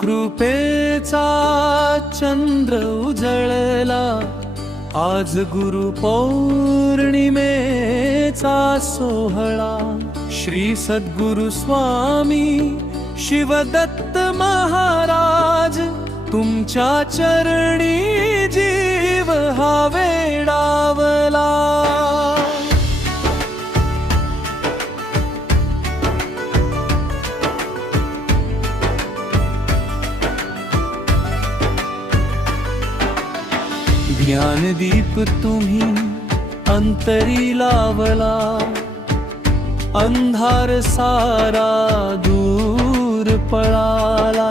गुरुकृपेचा चंद्र उजळला, आज गुरु पौर्णिमेचा सोहळा। श्री सद्गुरु स्वामी शिवदत्त महाराज, तुमच्या चरणी जीव हा वेडावला। ज्ञानदीप तुम्ही अंतरी लावला, अंधार सारा दूर पळाला।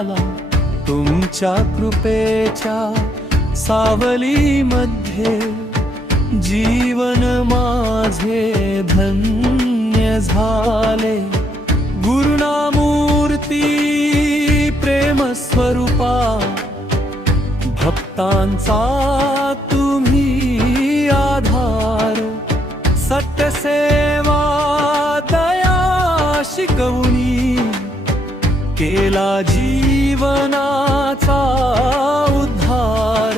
तुमच्या कृपेच्या सावलीमध्ये जीवन माझे धन्य झाले। गुरुनामूर्ती प्रेम स्वरूपा, भक्तांचा तुम्ही आधार। सत्यसेवा दया शिकवणी, केला जीवनाचा उद्धार।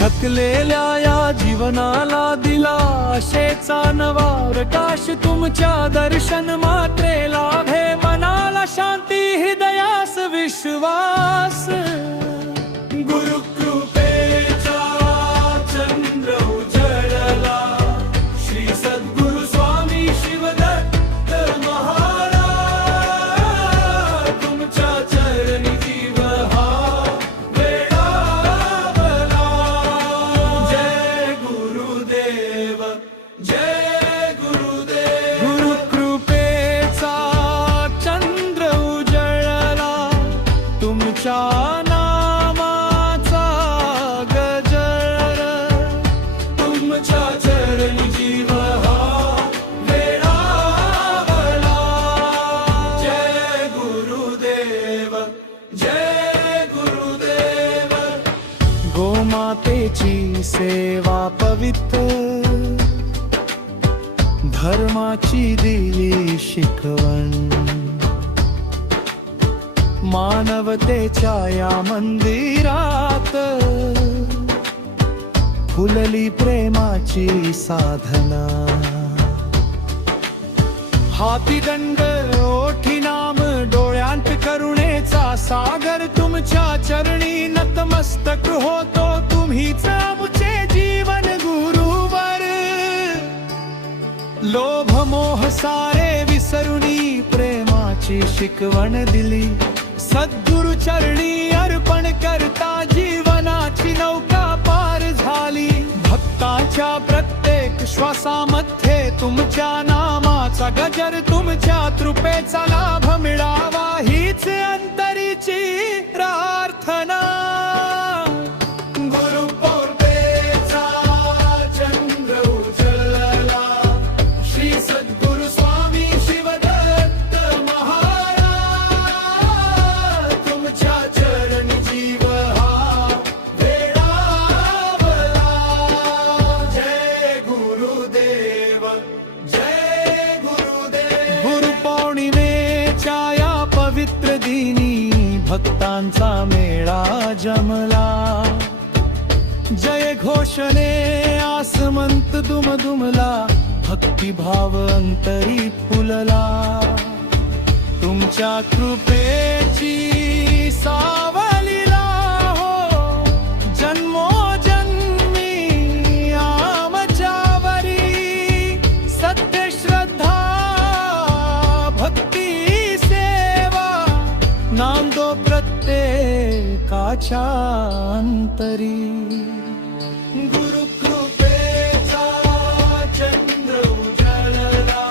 थकलेल्या या जीवनाला दिला आशेचा नवा प्रकाश। तुमच्या दर्शन मात्रे लाभे मनाला शांती, हृदयास विश्वास। गुरुकृपेचा चंद्र उजळला, श्री सद्गुरु स्वामी शिवदत्त महाराज, तुमच्या चरणी जीव हा वेडावला। जय गुरुदेव, जय गुरुदेव। गुरुकृपेचा चंद्र उजळला, तुमच्या गोमातेची सेवा पवित्र, धर्माची दिली शिकवण। मानवतेच्या या मंदिरात फुलली प्रेमाची साधना। हाती दंड ओठी नाम, डोळ्यांत करुणेचा सागर। तुमच्या चरणी नतमस्तक होतो, तुम्हीच आमचे जीवन गुरुवर। लोभ मोह सारे विसरुनी प्रेमाची शिकवण दिली। सद्गुरु चरणी अर्पण करता जीवनाची नौका पार झाली। भक्ताच्या प्रत्येक श्वासामध्ये तुमच्या नामाचा गजर। तुमच्या कृपेचा लाभ मिळावा हीच अंतरीची प्रार्थना। गुरुकृपेचा चंद्र उजळला, श्री सद्गुरु स्वामी शिवदत्त महाराज, तुमच्या चरणी जीव हा वेडावला। जय गुरुदेव, जय गुरुदेव। गुरुपौर्णिमेच्या या पवित्र दिनी भक्तांचा मेळा जमला। जय घोषणे आसमंत दुमदुमला, भक्तिभाव अंतरी फुलला। तुमच्या कृपेची सावलीला हो जन्मोजन्मी आमच्यावरी। सत्य श्रद्धा भक्ती सेवा, नांदो प्रत्येकाच्या अंतरी। गुरुकृपेचा चंद्र उजळला,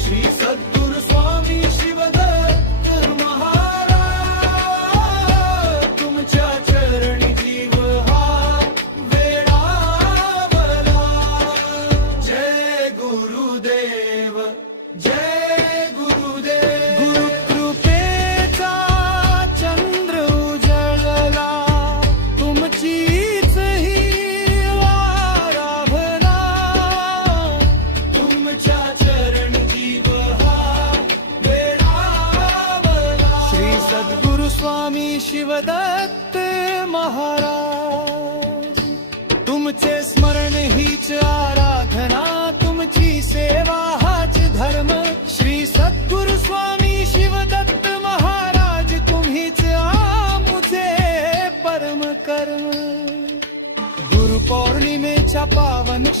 श्री सद्गुरु स्वामी शिवदत्त महाराज, तुमच्या चरणी जीव हा वेडावला। जय गुरुदेव, जय गुरुदेव। गुरुकृपेचा चंद्र उजळला, तुमचीच ही आराधना। तुमच्या चरणी जीव हा वेडावला। श्री सद्गुरु स्वामी शिव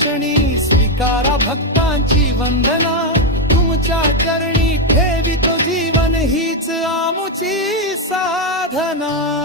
क्षणी स्वीकारा भक्तांची वंदना, तुमच्या चरणी ठेवितो जीवन हीच आमुची साधना.